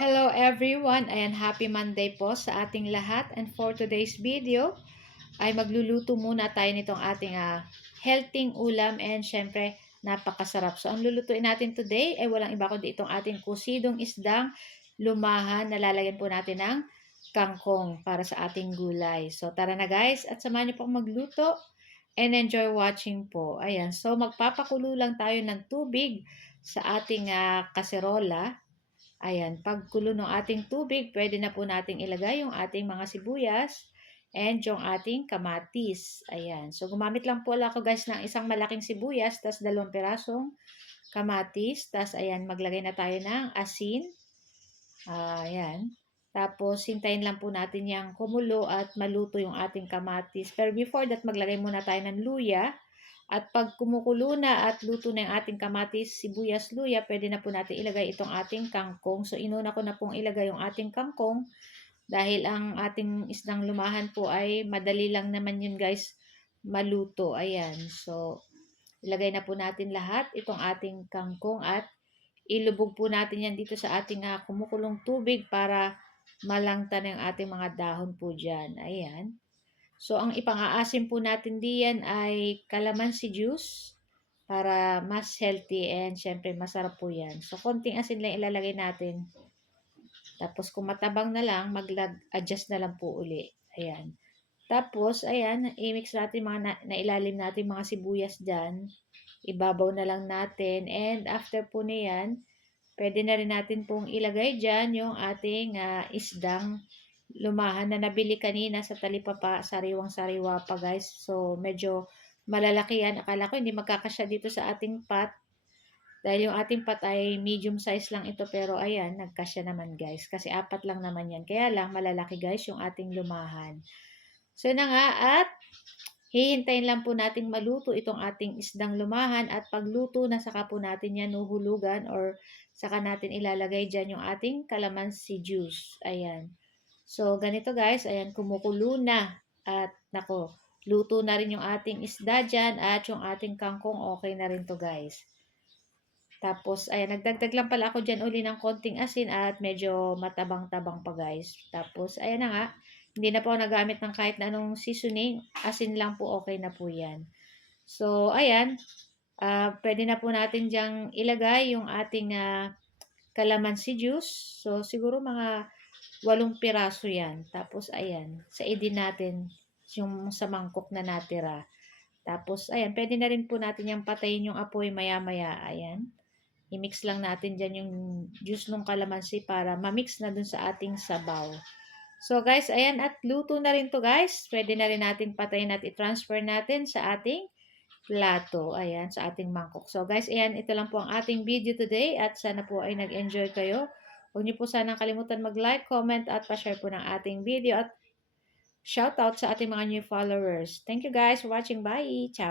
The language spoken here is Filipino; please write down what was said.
Hello everyone! Ayan, happy Monday po sa ating lahat. And for today's video, ay magluluto muna tayo nitong ating healthy ulam and syempre napakasarap. So ang lulutuin natin today ay walang iba kundi itong ating kusidong isdang lumahan na lalagyan po natin ng kangkong para sa ating gulay. So tara na guys at samahan niyo pong magluto and enjoy watching po. Ayan, so magpapakulo lang tayo ng tubig sa ating kaserola. Ayan, pagkulo ng ating tubig, pwede na po nating ilagay yung ating mga sibuyas and yung ating kamatis. Ayan, so gumamit lang po ako guys ng isang malaking sibuyas, tas 2 pirasong kamatis, tas ayan, maglagay na tayo ng asin. Ayan, tapos hintayin lang po natin yung kumulo at maluto yung ating kamatis. Pero before that, maglagay muna tayo ng luya. At pag kumukulo na at luto na yung ating kamatis, sibuyas, luya, pwede na po natin ilagay itong ating kangkong. So, inuna ko na pong ilagay yung ating kangkong dahil ang ating isdang lumahan po ay madali lang naman yun guys maluto. Ayan. So, ilagay na po natin lahat itong ating kangkong at ilubog po natin yan dito sa ating kumukulong tubig para malangtan yung ating mga dahon po dyan. Ayan. So, ang ipang-aasim po natin diyan ay calamansi juice para mas healthy and syempre masarap po yan. So, konting asin lang ilalagay natin. Tapos, kung matabang na lang, mag-adjust na lang po uli. Ayan. Tapos, ayan, i-mix natin mga nailalim natin mga sibuyas dyan. Ibabaw na lang natin. And after po niyan, pwede na rin natin pong ilagay dyan yung ating isdang lumahan na nabili kanina sa talipapa, sariwang-sariwa pa guys. So, medyo malalaki yan. Akala ko hindi magkakasya dito sa ating pot. Dahil yung ating pot ay medium size lang ito. Pero ayan, nagkasya naman guys. Kasi 4 lang naman yan. Kaya lang, malalaki guys yung ating lumahan. So na nga at hihintayin lang po nating maluto itong ating isdang lumahan at pagluto na saka po natin yan nuhulugan or saka natin ilalagay dyan yung ating calamansi juice. Ayan. So, ganito guys, ayan, kumukulo na. At, nako, luto na rin yung ating isda dyan at yung ating kangkong okay na rin to guys. Tapos, ayan, nagdagdag lang pala ako dyan uli ng konting asin at medyo matabang-tabang pa guys. Tapos, ayan na nga, hindi na po ako nagamit ng kahit na anong seasoning. Asin lang po, okay na po yan. So, ayan, pwede na po natin dyang ilagay yung ating calamansi juice. So, siguro mga 8 piraso yan. Tapos, ayan, saidin natin yung sa mangkok na natira. Tapos, ayan, pwede na rin po natin yung patayin yung apoy maya-maya. Ayan. I-mix lang natin dyan yung juice ng kalamansi para ma-mix na dun sa ating sabaw. So, guys, ayan, at luto na rin to guys. Pwede na rin natin patayin at i-transfer natin sa ating plato. Ayan, sa ating mangkok. So, guys, ayan, ito lang po ang ating video today at sana po ay nag-enjoy kayo. Huwag niyo po sanang kalimutan mag-like, comment, at pa-share po ng ating video at shoutout sa ating mga new followers. Thank you guys for watching. Bye! Ciao!